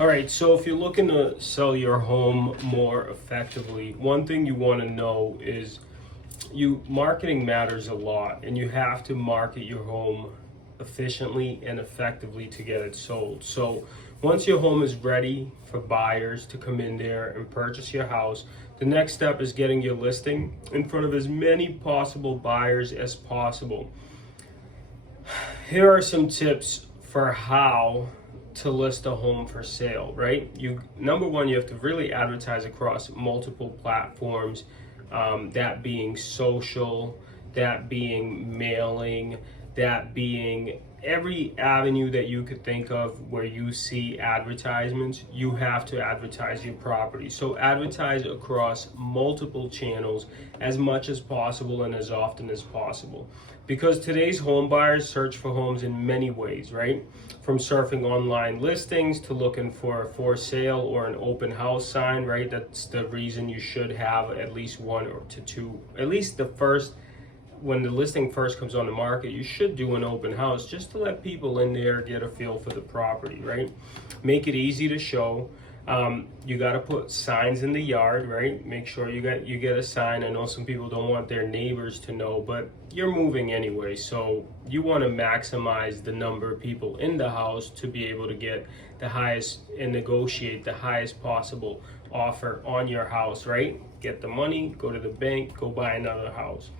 All right, so if you're looking to sell your home more effectively, one thing you want to know is marketing matters a lot, and you have to market your home efficiently and effectively to get it sold. So once your home is ready for buyers to come in there and purchase your house, the next step is getting your listing in front of as many possible buyers as possible. Here are some tips for how to list a home for sale, right? Number one, you have to really advertise across multiple platforms, that being social, that being mailing, that being every avenue that you could think of where you see advertisements. You have to advertise your property. So advertise across multiple channels as much as possible and as often as possible, because today's home buyers search for homes in many ways, right? From surfing online listings to looking for sale or an open house sign, right? That's the reason you should have at least one or two, at least the first, when the listing first comes on the market, you should do an open house just to let people in there get a feel for the property, right? Make it easy to show. You got to put signs in the yard, right? Make sure you get a sign. I know some people don't want their neighbors to know, but you're moving anyway, so you want to maximize the number of people in the house to be able to get the highest and negotiate the highest possible offer on your house, right? Get the money, go to the bank, go buy another house.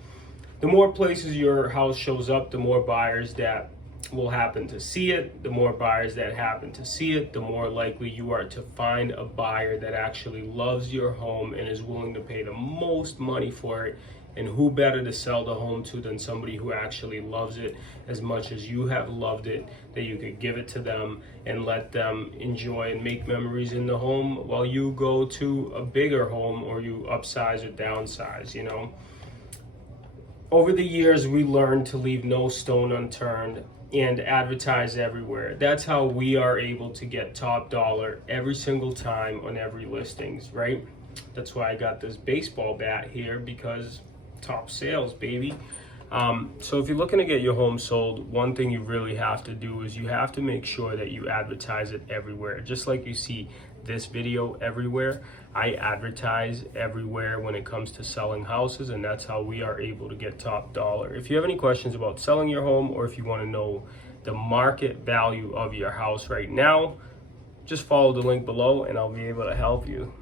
The more places your house shows up, the more buyers that will happen to see it. The more buyers that happen to see it, the more likely you are to find a buyer that actually loves your home and is willing to pay the most money for it. And who better to sell the home to than somebody who actually loves it as much as you have loved it, that you could give it to them and let them enjoy and make memories in the home while you go to a bigger home or you upsize or downsize, you know. Over the years, we learned to leave no stone unturned and advertise everywhere. That's how we are able to get top dollar every single time on every listings, right? That's why I got this baseball bat here, because top sales, baby. So if you're looking to get your home sold, one thing you really have to do is you have to make sure that you advertise it everywhere. Just like you see this video everywhere, I advertise everywhere when it comes to selling houses, and that's how we are able to get top dollar. If you have any questions about selling your home, or if you want to know the market value of your house right now, just follow the link below and I'll be able to help you.